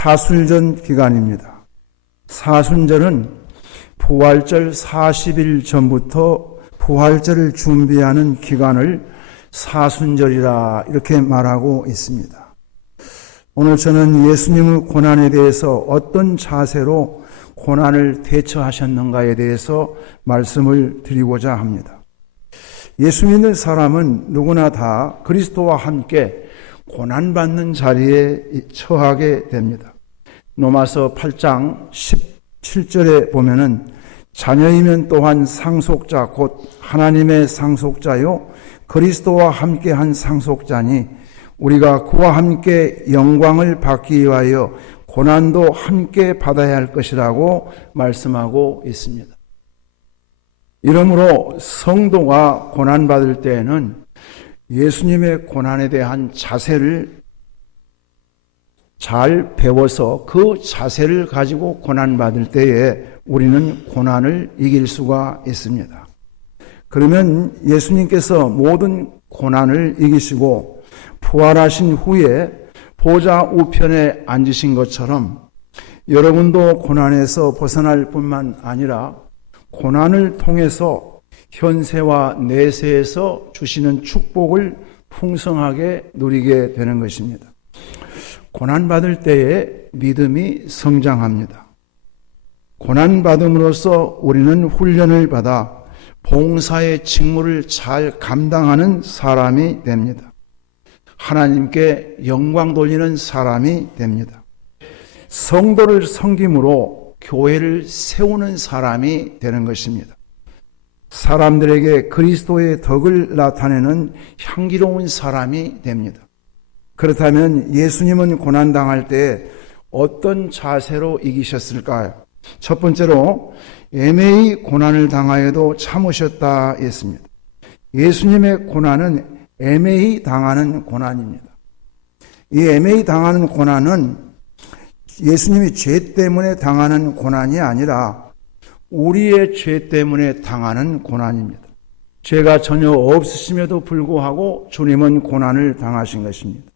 사순절 기간입니다. 사순절은 부활절 40일 전부터 부활절을 준비하는 기간을 사순절이라 이렇게 말하고 있습니다. 오늘 저는 예수님의 고난에 대해서 어떤 자세로 고난을 대처하셨는가에 대해서 말씀을 드리고자 합니다. 예수 믿는 사람은 누구나 다 그리스도와 함께 고난받는 자리에 처하게 됩니다. 로마서 8장 17절에 보면은 자녀이면 또한 상속자 곧 하나님의 상속자요 그리스도와 함께한 상속자니 우리가 그와 함께 영광을 받기 위하여 고난도 함께 받아야 할 것이라고 말씀하고 있습니다. 이러므로 성도가 고난받을 때에는 예수님의 고난에 대한 자세를 잘 배워서 그 자세를 가지고 고난받을 때에 우리는 고난을 이길 수가 있습니다. 그러면 예수님께서 모든 고난을 이기시고 부활하신 후에 보좌 우편에 앉으신 것처럼 여러분도 고난에서 벗어날 뿐만 아니라 고난을 통해서 현세와 내세에서 주시는 축복을 풍성하게 누리게 되는 것입니다. 고난받을 때에 믿음이 성장합니다. 고난받음으로써 우리는 훈련을 받아 봉사의 직무를 잘 감당하는 사람이 됩니다. 하나님께 영광 돌리는 사람이 됩니다. 성도를 섬김으로 교회를 세우는 사람이 되는 것입니다. 사람들에게 그리스도의 덕을 나타내는 향기로운 사람이 됩니다. 그렇다면 예수님은 고난당할 때 어떤 자세로 이기셨을까요? 첫 번째로 애매히 고난을 당하여도 참으셨다 했습니다. 예수님의 고난은 애매히 당하는 고난입니다. 이 애매히 당하는 고난은 예수님이 죄 때문에 당하는 고난이 아니라 우리의 죄 때문에 당하는 고난입니다. 죄가 전혀 없으심에도 불구하고 주님은 고난을 당하신 것입니다.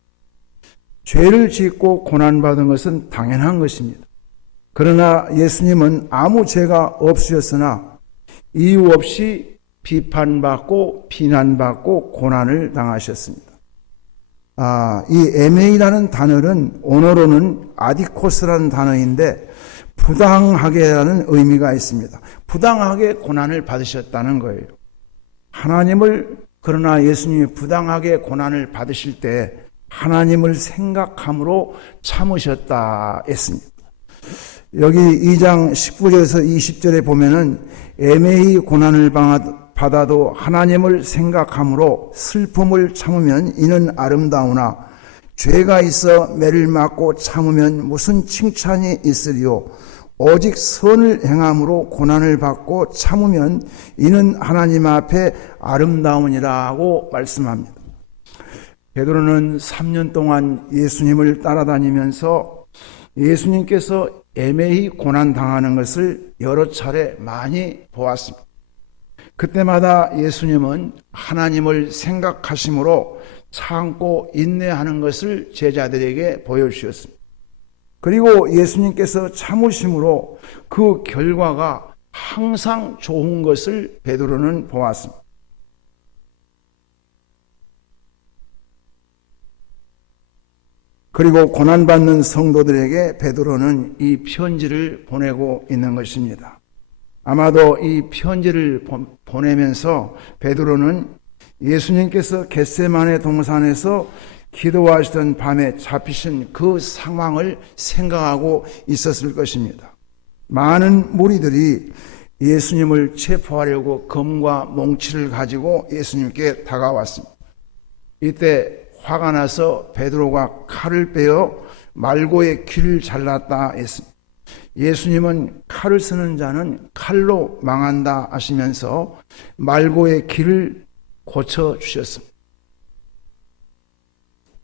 죄를 짓고 고난받은 것은 당연한 것입니다. 그러나 예수님은 아무 죄가 없으셨으나 이유 없이 비판받고 비난받고 고난을 당하셨습니다. 이 애매이라는 단어는 언어로는 아디코스라는 단어인데 부당하게라는 의미가 있습니다. 부당하게 고난을 받으셨다는 거예요. 그러나 예수님이 부당하게 고난을 받으실 때 하나님을 생각함으로 참으셨다 했습니다. 여기 2장 19절에서 20절에 보면은 애매히 고난을 받아도 하나님을 생각함으로 슬픔을 참으면 이는 아름다우나 죄가 있어 매를 맞고 참으면 무슨 칭찬이 있으리요. 오직 선을 행함으로 고난을 받고 참으면 이는 하나님 앞에 아름다우니라고 말씀합니다. 베드로는 3년 동안 예수님을 따라다니면서 예수님께서 애매히 고난당하는 것을 여러 차례 많이 보았습니다. 그때마다 예수님은 하나님을 생각하심으로 참고 인내하는 것을 제자들에게 보여주셨습니다. 그리고 예수님께서 참으심으로 그 결과가 항상 좋은 것을 베드로는 보았습니다. 그리고 고난받는 성도들에게 베드로는 이 편지를 보내고 있는 것입니다. 아마도 이 편지를 보내면서 베드로는 예수님께서 겟세마네 동산에서 기도하시던 밤에 잡히신 그 상황을 생각하고 있었을 것입니다. 많은 무리들이 예수님을 체포하려고 검과 몽치를 가지고 예수님께 다가왔습니다. 이때 화가 나서 베드로가 칼을 빼어 말고의 귀를 잘랐다 했습니다. 예수님은 칼을 쓰는 자는 칼로 망한다 하시면서 말고의 귀를 고쳐주셨습니다.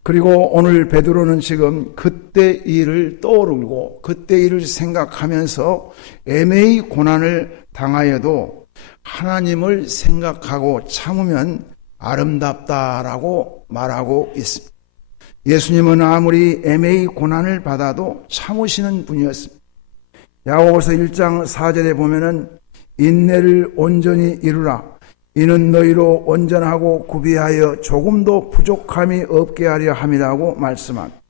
그리고 오늘 베드로는 지금 그때 일을 떠오르고 그때 일을 생각하면서 애매히 고난을 당하여도 하나님을 생각하고 참으면 아름답다라고 말하고 있습니다. 예수님은 아무리 애매히 고난을 받아도 참으시는 분이었습니다. 야고보서 1장 4절에 보면은 인내를 온전히 이루라. 이는 너희로 온전하고 구비하여 조금도 부족함이 없게 하려 함이라고 말씀합니다.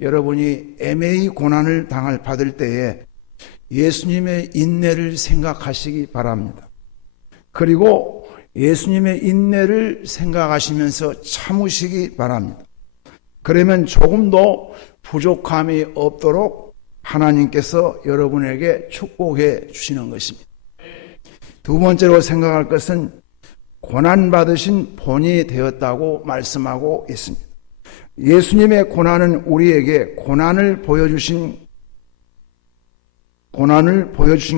여러분이 애매히 고난을 받을 때에 예수님의 인내를 생각하시기 바랍니다. 그리고 예수님의 인내를 생각하시면서 참으시기 바랍니다. 그러면 조금도 부족함이 없도록 하나님께서 여러분에게 축복해 주시는 것입니다. 두 번째로 생각할 것은 고난받으신 본이 되었다고 말씀하고 있습니다. 예수님의 고난은 우리에게 고난을 보여주신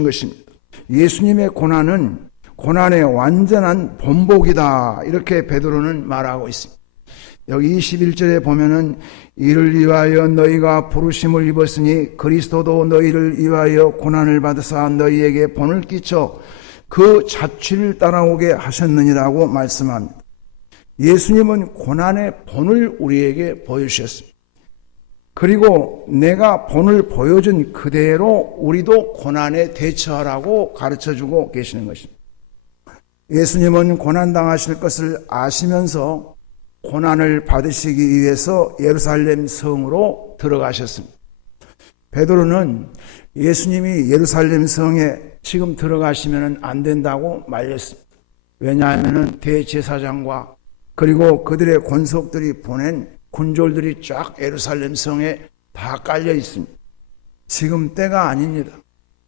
것입니다. 예수님의 고난은 고난의 완전한 본복이다. 이렇게 베드로는 말하고 있습니다. 여기 21절에 보면은 이를 위하여 너희가 부르심을 입었으니 그리스도도 너희를 위하여 고난을 받으사 너희에게 본을 끼쳐 그 자취를 따라오게 하셨느니라고 말씀합니다. 예수님은 고난의 본을 우리에게 보여주셨습니다. 그리고 내가 본을 보여준 그대로 우리도 고난에 대처하라고 가르쳐주고 계시는 것입니다. 예수님은 고난당하실 것을 아시면서 고난을 받으시기 위해서 예루살렘 성으로 들어가셨습니다. 베드로는 예수님이 예루살렘 성에 지금 들어가시면 안 된다고 말렸습니다. 왜냐하면 대제사장과 그리고 그들의 권속들이 보낸 군졸들이 쫙 예루살렘 성에 다 깔려 있습니다. 지금 때가 아닙니다.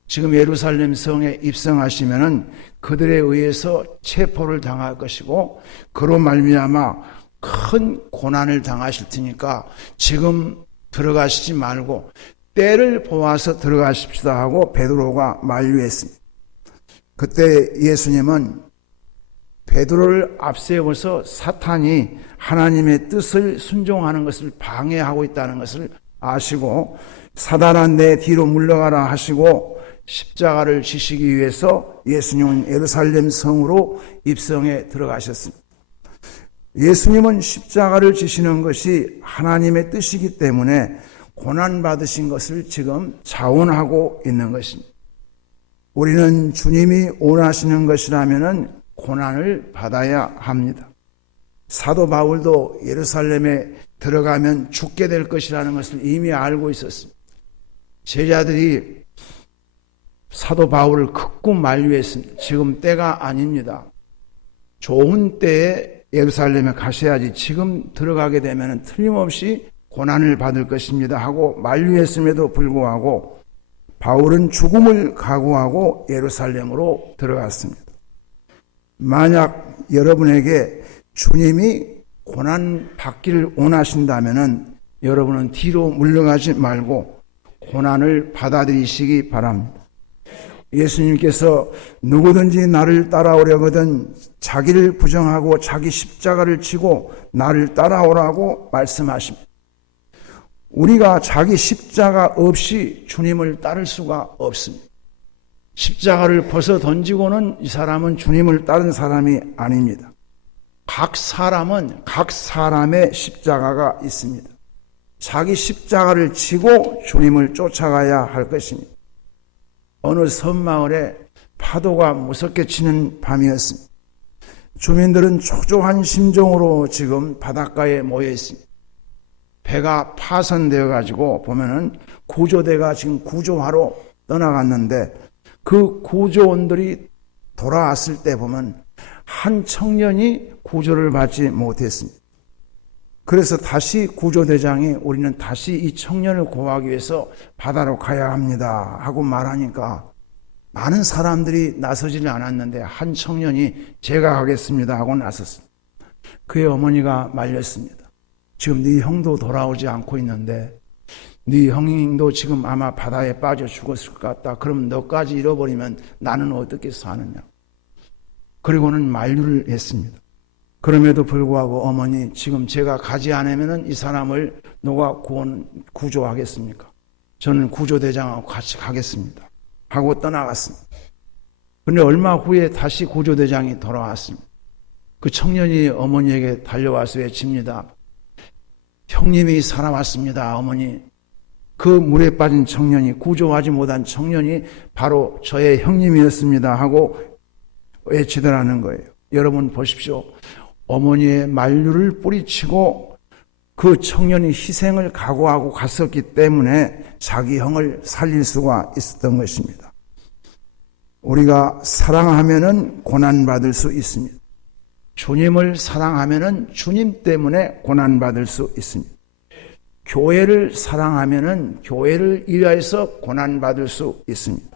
지금 예루살렘 성에 입성하시면은 그들에 의해서 체포를 당할 것이고 그로 말미암아 큰 고난을 당하실 테니까 지금 들어가시지 말고 때를 보아서 들어가십시다 하고 베드로가 만류했습니다. 그때 예수님은 베드로를 앞세워서 사탄이 하나님의 뜻을 순종하는 것을 방해하고 있다는 것을 아시고 사단아 내 뒤로 물러가라 하시고 십자가를 지시기 위해서 예수님은 예루살렘 성으로 입성에 들어가셨습니다. 예수님은 십자가를 지시는 것이 하나님의 뜻이기 때문에 고난받으신 것을 지금 자원하고 있는 것입니다. 우리는 주님이 원하시는 것이라면 고난을 받아야 합니다. 사도 바울도 예루살렘에 들어가면 죽게 될 것이라는 것을 이미 알고 있었습니다. 제자들이 사도 바울을 극구 만류했습니다. 지금 때가 아닙니다. 좋은 때에 예루살렘에 가셔야지 지금 들어가게 되면 틀림없이 고난을 받을 것입니다 하고 만류했음에도 불구하고 바울은 죽음을 각오하고 예루살렘으로 들어갔습니다. 만약 여러분에게 주님이 고난 받기를 원하신다면 여러분은 뒤로 물러가지 말고 고난을 받아들이시기 바랍니다. 예수님께서 누구든지 나를 따라오려거든 자기를 부정하고 자기 십자가를 지고 나를 따라오라고 말씀하십니다. 우리가 자기 십자가 없이 주님을 따를 수가 없습니다. 십자가를 벗어 던지고는 이 사람은 주님을 따른 사람이 아닙니다. 각 사람은 각 사람의 십자가가 있습니다. 자기 십자가를 지고 주님을 쫓아가야 할 것입니다. 어느 섬마을에 파도가 무섭게 치는 밤이었습니다. 주민들은 초조한 심정으로 지금 바닷가에 모여 있습니다. 배가 파손되어 가지고 보면은 구조대가 지금 구조하러 떠나갔는데 그 구조원들이 돌아왔을 때 보면 한 청년이 구조를 받지 못했습니다. 그래서 다시 구조대장이 우리는 다시 이 청년을 구하기 위해서 바다로 가야 합니다 하고 말하니까 많은 사람들이 나서지는 않았는데 한 청년이 제가 가겠습니다 하고 나섰습니다. 그의 어머니가 말렸습니다. 지금 네 형도 돌아오지 않고 있는데 네 형도 지금 아마 바다에 빠져 죽었을 것 같다. 그럼 너까지 잃어버리면 나는 어떻게 사느냐. 그리고는 만류를 했습니다. 그럼에도 불구하고 어머니 지금 제가 가지 않으면 이 사람을 누가 구조하겠습니까? 저는 구조대장하고 같이 가겠습니다 하고 떠나갔습니다. 그런데 얼마 후에 다시 구조대장이 돌아왔습니다. 그 청년이 어머니에게 달려와서 외칩니다. 형님이 살아왔습니다, 어머니. 그 물에 빠진 청년이, 구조하지 못한 청년이 바로 저의 형님이었습니다 하고 외치더라는 거예요. 여러분 보십시오. 어머니의 만류를 뿌리치고 그 청년이 희생을 각오하고 갔었기 때문에 자기 형을 살릴 수가 있었던 것입니다. 우리가 사랑하면은 고난받을 수 있습니다. 주님을 사랑하면은 주님 때문에 고난받을 수 있습니다. 교회를 사랑하면은 교회를 위하여서 고난받을 수 있습니다.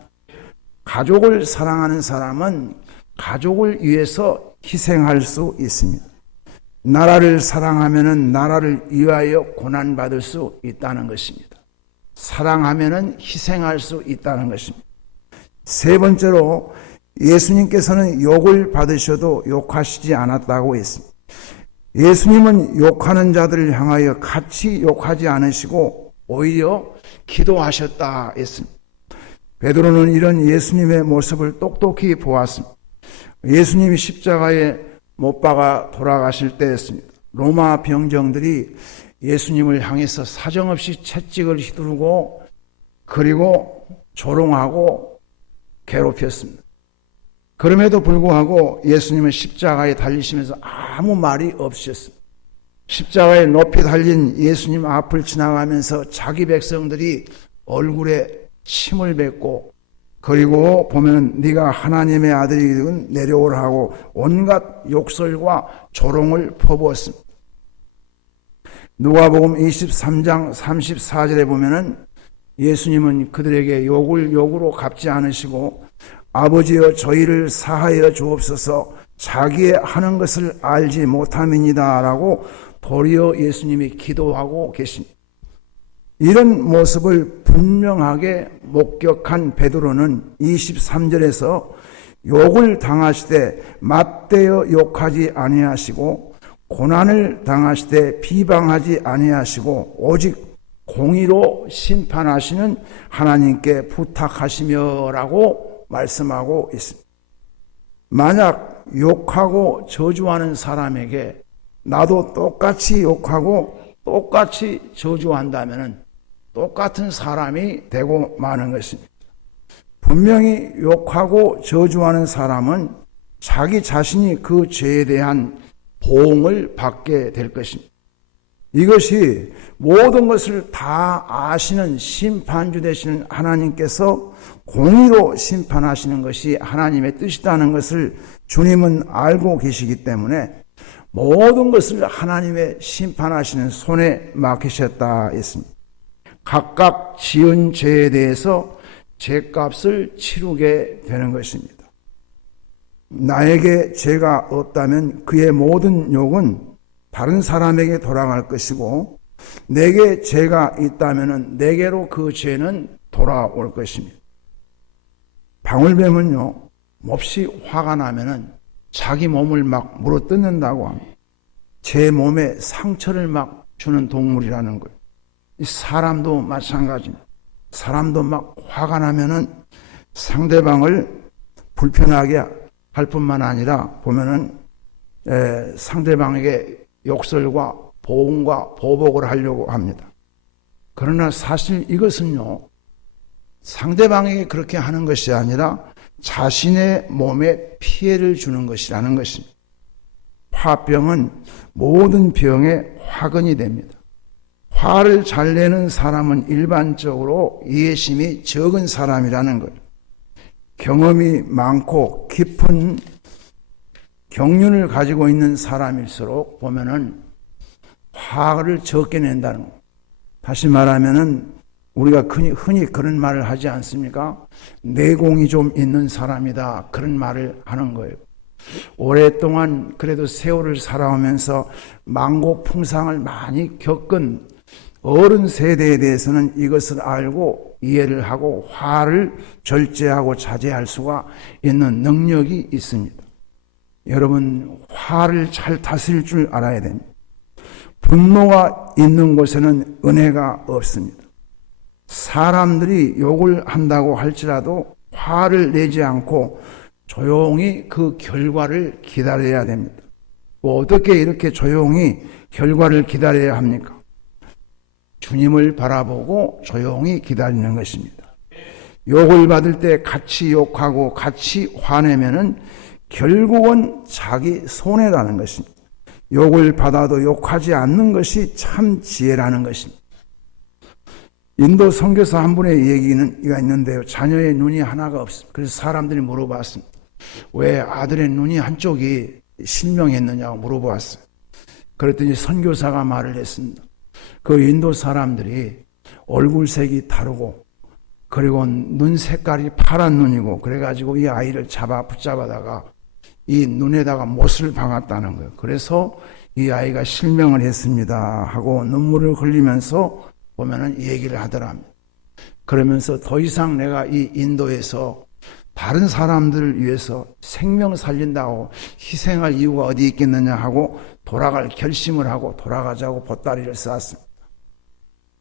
가족을 사랑하는 사람은 가족을 위해서 희생할 수 있습니다. 나라를 사랑하면은 나라를 위하여 고난받을 수 있다는 것입니다. 사랑하면은 희생할 수 있다는 것입니다. 세 번째로 예수님께서는 욕을 받으셔도 욕하시지 않았다고 했습니다. 예수님은 욕하는 자들을 향하여 같이 욕하지 않으시고 오히려 기도하셨다 했습니다. 베드로는 이런 예수님의 모습을 똑똑히 보았습니다. 예수님이 십자가에 못 박아 돌아가실 때였습니다. 로마 병정들이 예수님을 향해서 사정없이 채찍을 휘두르고 그리고 조롱하고 괴롭혔습니다. 그럼에도 불구하고 예수님은 십자가에 달리시면서 아무 말이 없으셨습니다. 십자가에 높이 달린 예수님 앞을 지나가면서 자기 백성들이 얼굴에 침을 뱉고 그리고 보면은 네가 하나님의 아들이든 내려오라 하고 온갖 욕설과 조롱을 퍼부었습니다. 누가복음 23장 34절에 보면은 예수님은 그들에게 욕을 욕으로 갚지 않으시고 아버지여 저희를 사하여 주옵소서 자기의 하는 것을 알지 못함이니이다 라고 도리어 예수님이 기도하고 계십니다. 이런 모습을 분명하게 목격한 베드로는 23절에서 욕을 당하시되 맞대어 욕하지 아니하시고 고난을 당하시되 비방하지 아니하시고 오직 공의로 심판하시는 하나님께 부탁하시며라고 말씀하고 있습니다. 만약 욕하고 저주하는 사람에게 나도 똑같이 욕하고 똑같이 저주한다면 똑같은 사람이 되고 마는 것입니다. 분명히 욕하고 저주하는 사람은 자기 자신이 그 죄에 대한 보응을 받게 될 것입니다. 이것이 모든 것을 다 아시는 심판주 되시는 하나님께서 공의로 심판하시는 것이 하나님의 뜻이라는 것을 주님은 알고 계시기 때문에 모든 것을 하나님의 심판하시는 손에 맡기셨다 했습니다. 각각 지은 죄에 대해서 죄값을 치르게 되는 것입니다. 나에게 죄가 없다면 그의 모든 욕은 다른 사람에게 돌아갈 것이고 내게 죄가 있다면 내게로 그 죄는 돌아올 것입니다. 방울뱀은요 몹시 화가 나면은 자기 몸을 막 물어뜯는다고 합니다. 제 몸에 상처를 막 주는 동물이라는 거예요. 이 사람도 마찬가지입니다. 사람도 막 화가 나면은 상대방을 불편하게 할 뿐만 아니라 보면은 상대방에게 욕설과 보응과 보복을 하려고 합니다. 그러나 사실 이것은요 상대방에게 그렇게 하는 것이 아니라 자신의 몸에 피해를 주는 것이라는 것입니다. 화병은 모든 병의 화근이 됩니다. 화를 잘 내는 사람은 일반적으로 이해심이 적은 사람이라는 거예요. 경험이 많고 깊은 경륜을 가지고 있는 사람일수록 보면은 화를 적게 낸다는 거예요. 다시 말하면은 우리가 흔히 그런 말을 하지 않습니까? 내공이 좀 있는 사람이다. 그런 말을 하는 거예요. 오랫동안 그래도 세월을 살아오면서 만고풍상을 많이 겪은 어른 세대에 대해서는 이것을 알고 이해를 하고 화를 절제하고 자제할 수가 있는 능력이 있습니다. 여러분, 화를 잘 다스릴 줄 알아야 됩니다. 분노가 있는 곳에는 은혜가 없습니다. 사람들이 욕을 한다고 할지라도 화를 내지 않고 조용히 그 결과를 기다려야 됩니다. 어떻게 이렇게 조용히 결과를 기다려야 합니까? 주님을 바라보고 조용히 기다리는 것입니다. 욕을 받을 때 같이 욕하고 같이 화내면은 결국은 자기 손해라는 것입니다. 욕을 받아도 욕하지 않는 것이 참 지혜라는 것입니다. 인도 선교사 한 분의 얘기가 있는데요. 자녀의 눈이 하나가 없습니다. 그래서 사람들이 물어봤습니다. 왜 아들의 눈이 한쪽이 실명했느냐고 물어보았어요. 그랬더니 선교사가 말을 했습니다. 그 인도 사람들이 얼굴색이 다르고 그리고 눈 색깔이 파란 눈이고 그래가지고 이 아이를 붙잡아다가 이 눈에다가 못을 박았다는 거예요. 그래서 이 아이가 실명을 했습니다 하고 눈물을 흘리면서 보면은 이 얘기를 하더랍니다. 그러면서 더 이상 내가 이 인도에서 다른 사람들을 위해서 생명 살린다고 희생할 이유가 어디 있겠느냐 하고 돌아갈 결심을 하고 돌아가자고 보따리를 쌓았습니다.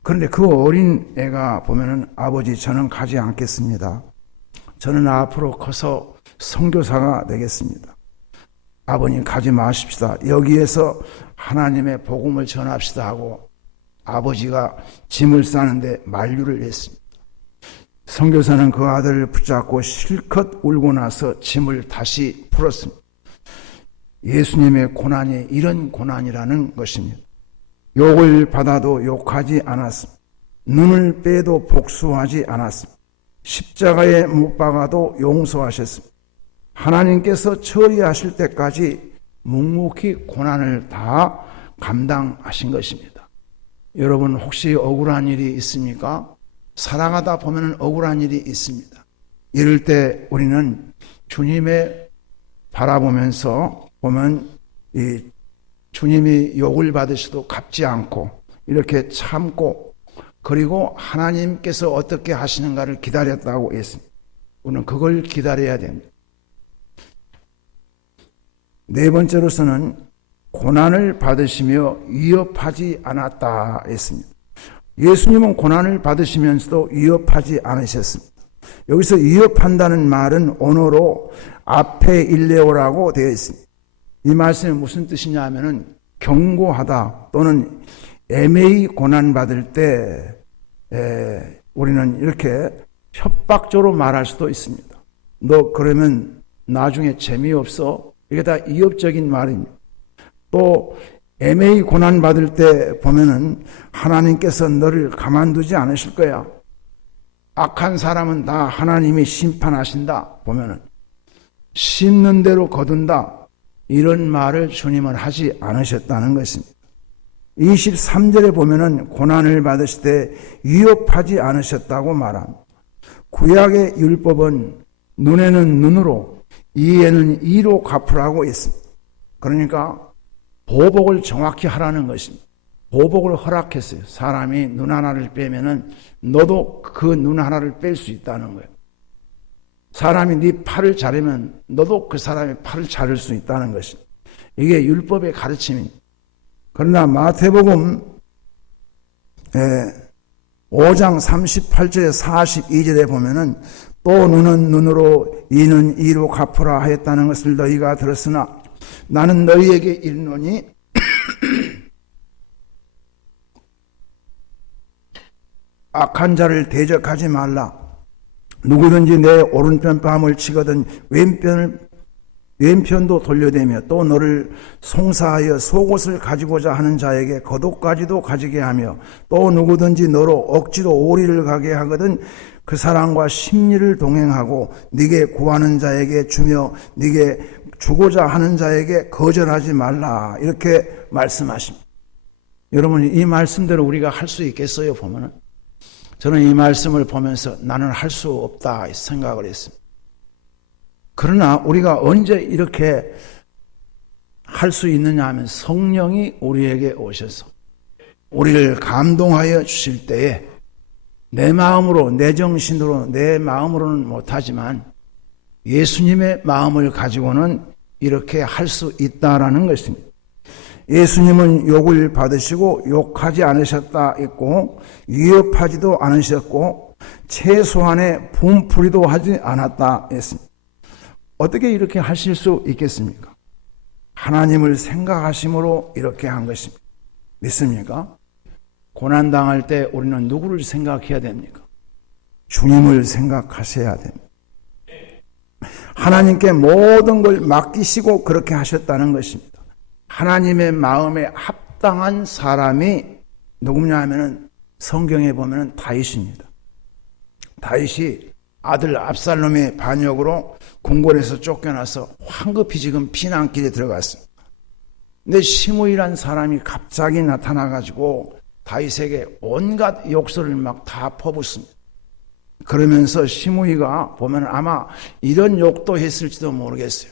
그런데 그 어린 애가 보면은 아버지 저는 가지 않겠습니다. 저는 앞으로 커서 선교사가 되겠습니다. 아버님 가지 마십시다. 여기에서 하나님의 복음을 전합시다 하고 아버지가 짐을 싸는데 만류를 했습니다. 선교사는 그 아들을 붙잡고 실컷 울고 나서 짐을 다시 풀었습니다. 예수님의 고난이 이런 고난이라는 것입니다. 욕을 받아도 욕하지 않았습니다. 눈을 빼도 복수하지 않았습니다. 십자가에 못 박아도 용서하셨습니다. 하나님께서 처리하실 때까지 묵묵히 고난을 다 감당하신 것입니다. 여러분 혹시 억울한 일이 있습니까? 살아가다 보면 억울한 일이 있습니다. 이럴 때 우리는 주님의 바라보면서 보면 이 주님이 욕을 받으셔도 갚지 않고 이렇게 참고 그리고 하나님께서 어떻게 하시는가를 기다렸다고 했습니다. 우리는 그걸 기다려야 됩니다. 네 번째로서는 고난을 받으시며 위협하지 않았다 했습니다. 예수님은 고난을 받으시면서도 위협하지 않으셨습니다. 여기서 위협한다는 말은 언어로 아페 일레오라고 되어 있습니다. 이 말씀이 무슨 뜻이냐 하면은 경고하다 또는 애매히 고난받을 때 우리는 이렇게 협박적으로 말할 수도 있습니다. 너 그러면 나중에 재미없어? 이게 다 위협적인 말입니다. 또 애매히 고난받을 때 보면은 하나님께서 너를 가만두지 않으실 거야. 악한 사람은 다 하나님이 심판하신다. 보면은 심는 대로 거둔다. 이런 말을 주님은 하지 않으셨다는 것입니다. 23절에 보면은 고난을 받으실 때 위협하지 않으셨다고 말합니다. 구약의 율법은 눈에는 눈으로 이에는 이로 갚으라고 했습니다. 그러니까 보복을 정확히 하라는 것입니다. 보복을 허락했어요. 사람이 눈 하나를 빼면은 너도 그 눈 하나를 뺄 수 있다는 거예요. 사람이 네 팔을 자르면 너도 그 사람의 팔을 자를 수 있다는 것입니다. 이게 율법의 가르침입니다. 그러나 마태복음 5장 38절에 42절에 보면은 또 눈은 눈으로 이는 이로 갚으라 하였다는 것을 너희가 들었으나 나는 너희에게 이르노니 악한 자를 대적하지 말라. 누구든지 내 오른편 뺨을 치거든 왼편도 돌려대며 또 너를 송사하여 속옷을 가지고자 하는 자에게 겉옷까지도 가지게 하며 또 누구든지 너로 억지로 오리를 가게 하거든 그 사람과 심리를 동행하고 네게 구하는 자에게 주며 네게 주고자 하는 자에게 거절하지 말라. 이렇게 말씀하십니다. 여러분 이 말씀대로 우리가 할 수 있겠어요? 보면은 저는 이 말씀을 보면서 나는 할 수 없다 생각을 했습니다. 그러나 우리가 언제 이렇게 할 수 있느냐 하면 성령이 우리에게 오셔서 우리를 감동하여 주실 때에 내 마음으로 내 정신으로 내 마음으로는 못하지만 예수님의 마음을 가지고는 이렇게 할 수 있다라는 것입니다. 예수님은 욕을 받으시고 욕하지 않으셨다 했고 위협하지도 않으셨고 최소한의 분풀이도 하지 않았다 했습니다. 어떻게 이렇게 하실 수 있겠습니까? 하나님을 생각하심으로 이렇게 한 것입니다. 믿습니까? 고난당할 때 우리는 누구를 생각해야 됩니까? 주님을 생각하셔야 됩니다. 하나님께 모든 걸 맡기시고 그렇게 하셨다는 것입니다. 하나님의 마음에 합당한 사람이 누구냐 하면은 성경에 보면은 다윗입니다. 다윗이 아들 압살롬의 반역으로 궁궐에서 쫓겨나서 황급히 지금 피난길에 들어갔습니다. 근데 시므이란 사람이 갑자기 나타나가지고 다윗에게 온갖 욕설을 막 다 퍼붓습니다. 그러면서 시므이가 보면 아마 이런 욕도 했을지도 모르겠어요.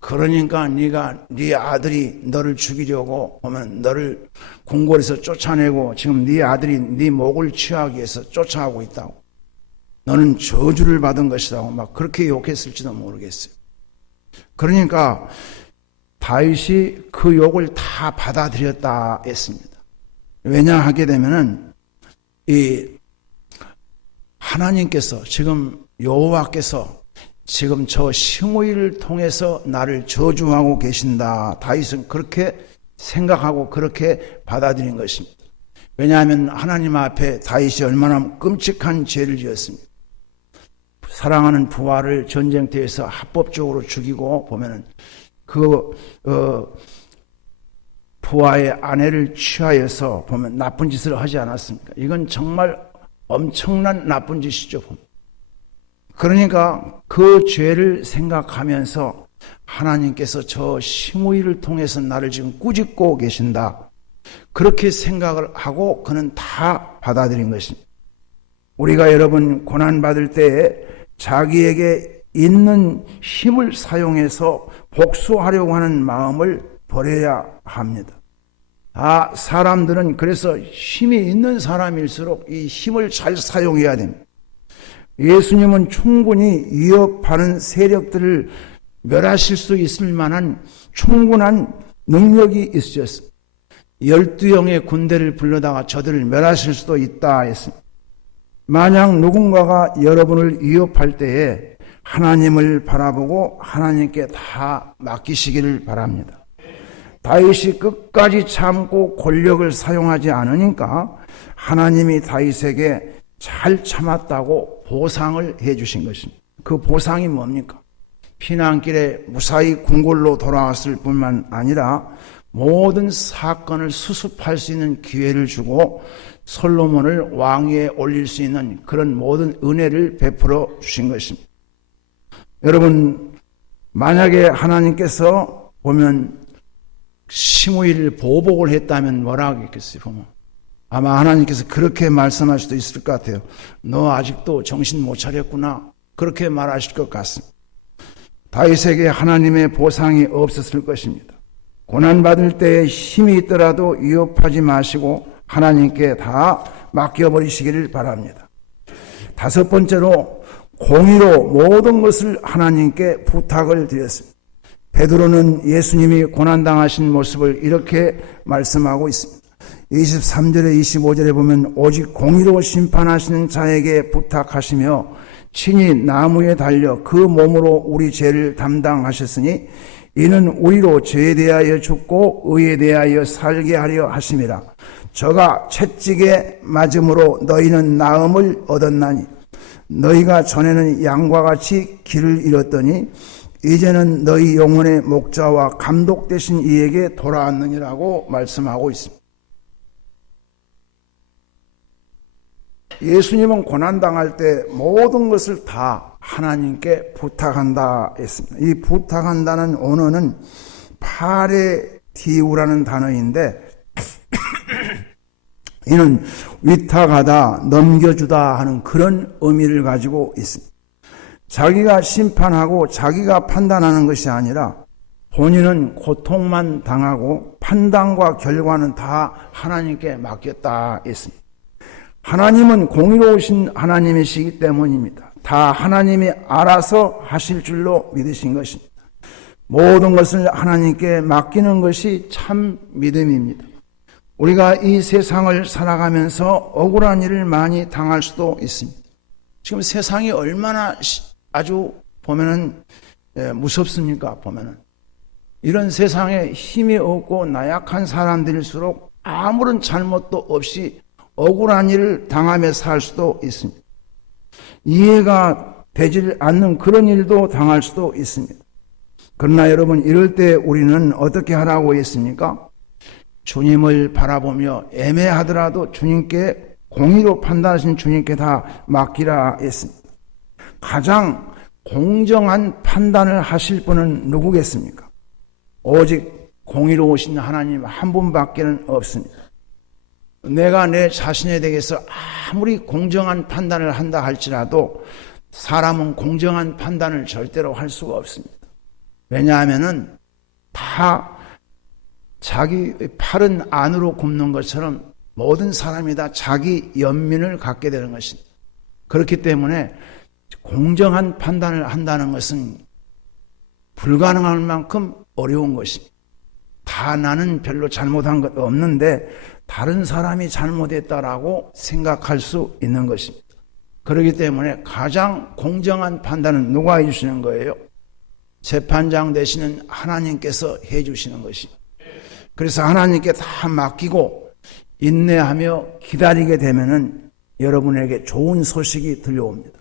그러니까 네가 네 아들이 너를 죽이려고 보면 너를 궁궐에서 쫓아내고 지금 네 아들이 네 목을 취하기 위해서 쫓아가고 있다고. 너는 저주를 받은 것이라고 막 그렇게 욕했을지도 모르겠어요. 그러니까 다윗이 그 욕을 다 받아들였다 했습니다. 왜냐 하게 되면은 이 하나님께서 지금 여호와께서 지금 저 시므이를 통해서 나를 저주하고 계신다. 다윗은 그렇게 생각하고 그렇게 받아들인 것입니다. 왜냐하면 하나님 앞에 다윗이 얼마나 끔찍한 죄를 지었습니다. 사랑하는 부하를 전쟁터에서 합법적으로 죽이고 보면은 부하의 아내를 취하여서 보면 나쁜 짓을 하지 않았습니까? 이건 정말 엄청난 나쁜 짓이죠. 그러니까 그 죄를 생각하면서 하나님께서 저 시므이를 통해서 나를 지금 꾸짖고 계신다. 그렇게 생각을 하고 그는 다 받아들인 것입니다. 우리가 여러분 고난받을 때에 자기에게 있는 힘을 사용해서 복수하려고 하는 마음을 버려야 합니다. 사람들은 그래서 힘이 있는 사람일수록 이 힘을 잘 사용해야 됩니다. 예수님은 충분히 위협하는 세력들을 멸하실 수 있을 만한 충분한 능력이 있으셨습니다. 12영의 군대를 불러다가 저들을 멸하실 수도 있다 했습니다. 만약 누군가가 여러분을 위협할 때에 하나님을 바라보고 하나님께 다 맡기시기를 바랍니다. 다윗이 끝까지 참고 권력을 사용하지 않으니까 하나님이 다윗에게 잘 참았다고 보상을 해 주신 것입니다. 그 보상이 뭡니까? 피난길에 무사히 궁궐로 돌아왔을 뿐만 아니라 모든 사건을 수습할 수 있는 기회를 주고 솔로몬을 왕위에 올릴 수 있는 그런 모든 은혜를 베풀어 주신 것입니다. 여러분, 만약에 하나님께서 보면 시므이를 보복을 했다면 뭐라 하겠어요? 보면 아마 하나님께서 그렇게 말씀할 수도 있을 것 같아요. 너 아직도 정신 못 차렸구나. 그렇게 말하실 것 같습니다. 다윗에게 하나님의 보상이 없었을 것입니다. 고난받을 때에 힘이 있더라도 위협하지 마시고 하나님께 다 맡겨버리시기를 바랍니다. 다섯 번째로 공의로 모든 것을 하나님께 부탁을 드렸습니다. 베드로는 예수님이 고난당하신 모습을 이렇게 말씀하고 있습니다. 23절에 25절에 보면 오직 공의로 심판하시는 자에게 부탁하시며 친히 나무에 달려 그 몸으로 우리 죄를 담당하셨으니 이는 우리로 죄에 대하여 죽고 의에 대하여 살게 하려 하심이라. 저가 채찍에 맞음으로 너희는 나음을 얻었나니 너희가 전에는 양과 같이 길을 잃었더니 이제는 너희 영혼의 목자와 감독 되신 이에게 돌아왔느니라고 말씀하고 있습니다. 예수님은 고난당할 때 모든 것을 다 하나님께 부탁한다 했습니다. 이 부탁한다는 언어는 파레디우라는 단어인데 이는 위탁하다, 넘겨주다 하는 그런 의미를 가지고 있습니다. 자기가 심판하고 자기가 판단하는 것이 아니라 본인은 고통만 당하고 판단과 결과는 다 하나님께 맡겼다 했습니다. 하나님은 공의로우신 하나님이시기 때문입니다. 다 하나님이 알아서 하실 줄로 믿으신 것입니다. 모든 것을 하나님께 맡기는 것이 참 믿음입니다. 우리가 이 세상을 살아가면서 억울한 일을 많이 당할 수도 있습니다. 지금 세상이 얼마나 아주 보면은 무섭습니까? 보면은 이런 세상에 힘이 없고 나약한 사람들일수록 아무런 잘못도 없이 억울한 일을 당하며 살 수도 있습니다. 이해가 되지 않는 그런 일도 당할 수도 있습니다. 그러나 여러분, 이럴 때 우리는 어떻게 하라고 했습니까? 주님을 바라보며 애매하더라도 주님께 공의로 판단하신 주님께 다 맡기라 했습니다. 가장 공정한 판단을 하실 분은 누구겠습니까? 오직 공의로우신 하나님 한 분밖에는 없습니다. 내가 내 자신에 대해서 아무리 공정한 판단을 한다 할지라도 사람은 공정한 판단을 절대로 할 수가 없습니다. 왜냐하면은 다 자기 팔은 안으로 굽는 것처럼 모든 사람이 다 자기 연민을 갖게 되는 것입니다. 그렇기 때문에 공정한 판단을 한다는 것은 불가능할 만큼 어려운 것입니다. 다 나는 별로 잘못한 것 없는데 다른 사람이 잘못했다라고 생각할 수 있는 것입니다. 그렇기 때문에 가장 공정한 판단은 누가 해주시는 거예요? 재판장 되시는 하나님께서 해주시는 것입니다. 그래서 하나님께 다 맡기고 인내하며 기다리게 되면은 여러분에게 좋은 소식이 들려옵니다.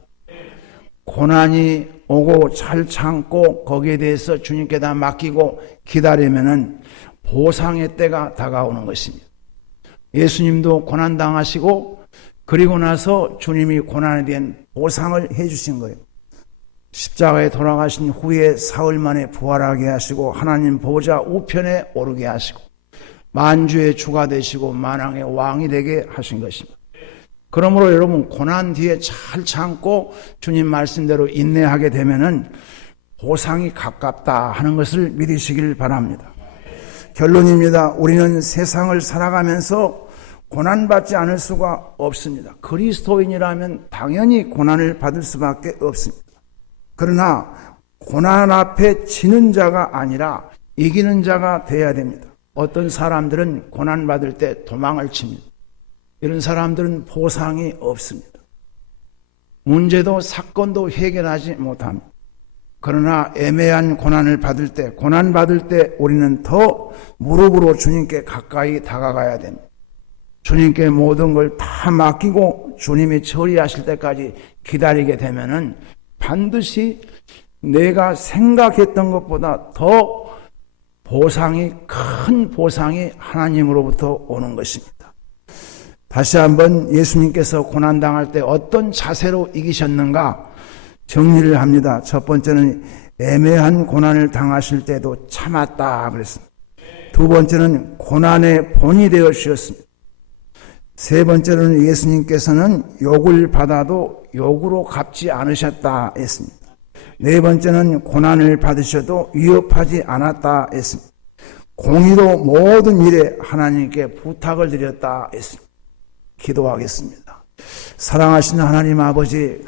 고난이 오고 잘 참고 거기에 대해서 주님께 다 맡기고 기다리면은 보상의 때가 다가오는 것입니다. 예수님도 고난 당하시고 그리고 나서 주님이 고난에 대한 보상을 해주신 거예요. 십자가에 돌아가신 후에 사흘 만에 부활하게 하시고 하나님 보좌 우편에 오르게 하시고 만주의 주가 되시고 만왕의 왕이 되게 하신 것입니다. 그러므로 여러분, 고난 뒤에 잘 참고 주님 말씀대로 인내하게 되면은 보상이 가깝다 하는 것을 믿으시길 바랍니다. 결론입니다. 우리는 세상을 살아가면서 고난받지 않을 수가 없습니다. 그리스도인이라면 당연히 고난을 받을 수밖에 없습니다. 그러나 고난 앞에 지는 자가 아니라 이기는 자가 돼야 됩니다. 어떤 사람들은 고난받을 때 도망을 칩니다. 이런 사람들은 보상이 없습니다. 문제도 사건도 해결하지 못합니다. 그러나 애매한 고난을 받을 때, 고난받을 때 우리는 더 무릎으로 주님께 가까이 다가가야 됩니다. 주님께 모든 걸 다 맡기고 주님이 처리하실 때까지 기다리게 되면은 반드시 내가 생각했던 것보다 더 큰 보상이 하나님으로부터 오는 것입니다. 다시 한번 예수님께서 고난당할 때 어떤 자세로 이기셨는가 정리를 합니다. 첫 번째는 애매한 고난을 당하실 때도 참았다 그랬습니다. 두 번째는 고난의 본이 되어 주셨습니다. 세 번째로는 예수님께서는 욕을 받아도 욕으로 갚지 않으셨다 했습니다. 네 번째는 고난을 받으셔도 위협하지 않았다 했습니다. 공의로 모든 일에 하나님께 부탁을 드렸다 했습니다. 기도하겠습니다. 사랑하시는 하나님 아버지,